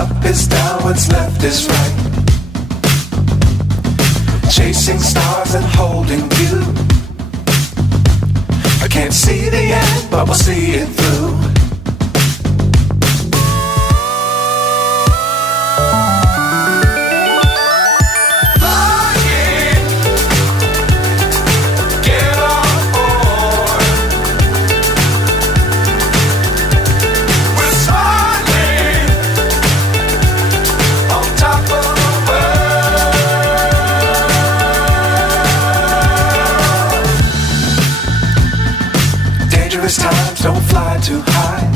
up is down, what's left is right. Chasing stars and holding you. I can't see the end, but we'll see it through. Times don't fly too high.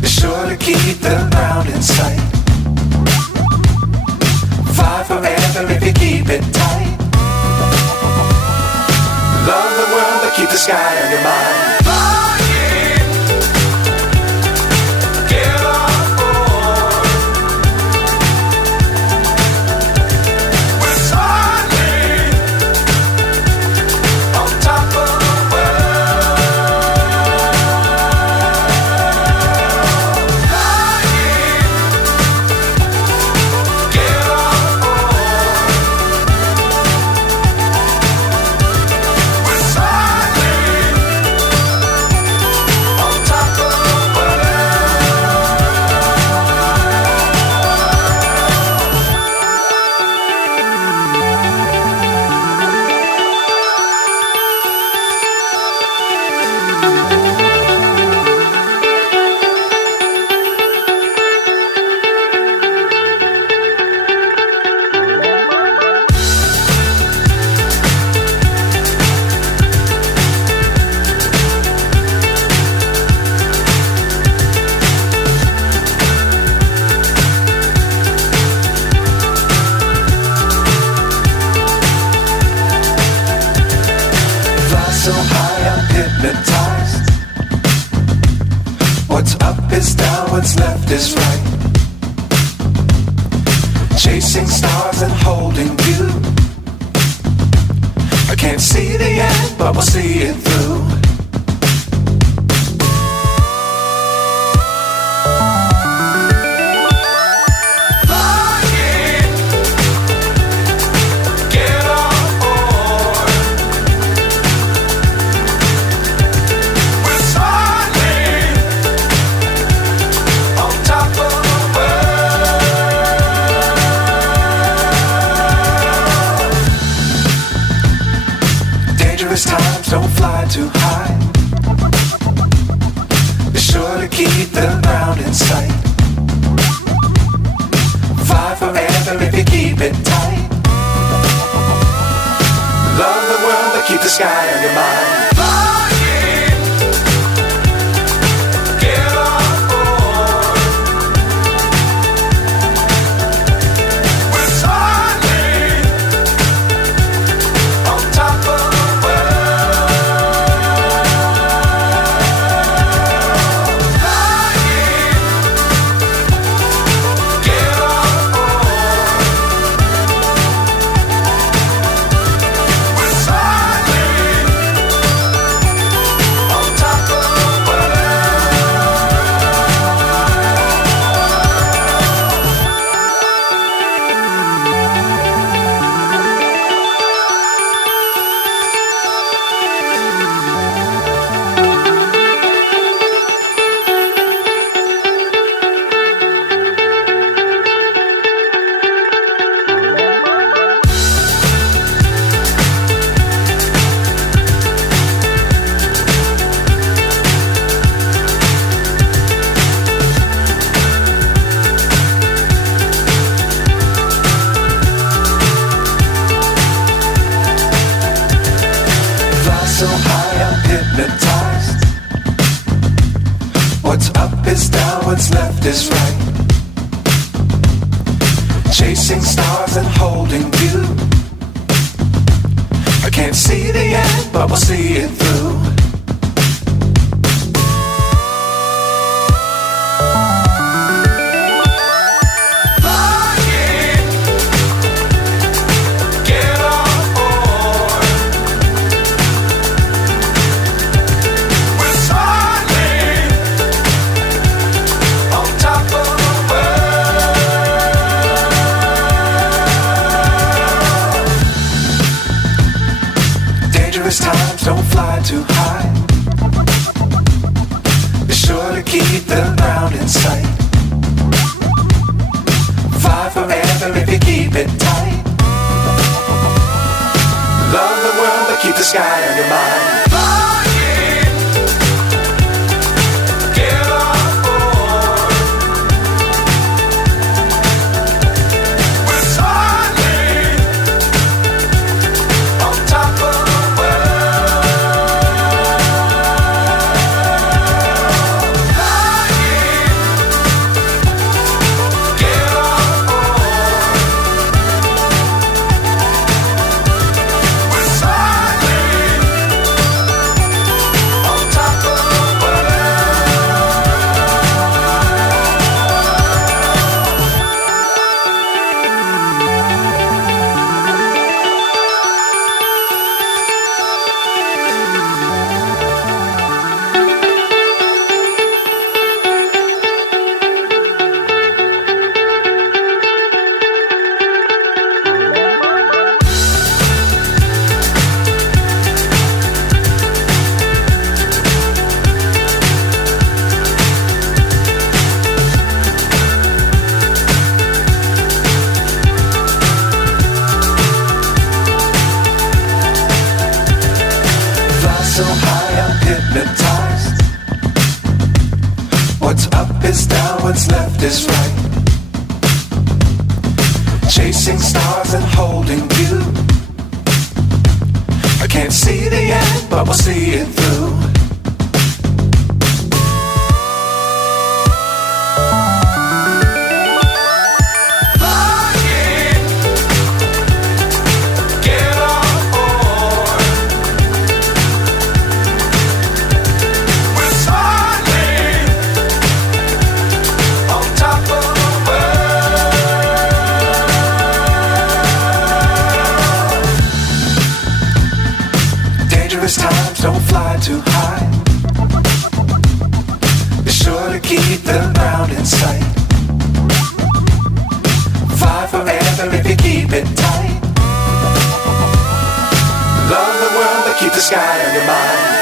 Be sure to keep the ground in sight. Fly forever if you keep it tight. Love the world but keep the sky on your mind. So high I'm hypnotized. What's up is down, what's left is right. Chasing stars and holding you. I can't see the end, but we'll see it through. Times don't fly too high. Be sure to keep the ground in sight. Fly forever if you keep it tight. Love the world but keep the sky on your mind. So high I'm hypnotized. What's up is down, what's left is right. Chasing stars and holding you. I can't see the end, but we'll see it through. Top keep the ground in sight. Fly forever if you keep it tight. Love the world but keep the sky on your mind. So high I'm hypnotized. What's up is down, what's left is right. Chasing stars and holding you. I can't see the end, but we'll see it through. Times don't fly too high. Be sure to keep the ground in sight. Fly forever if you keep it tight. Love the world but keep the sky on your mind.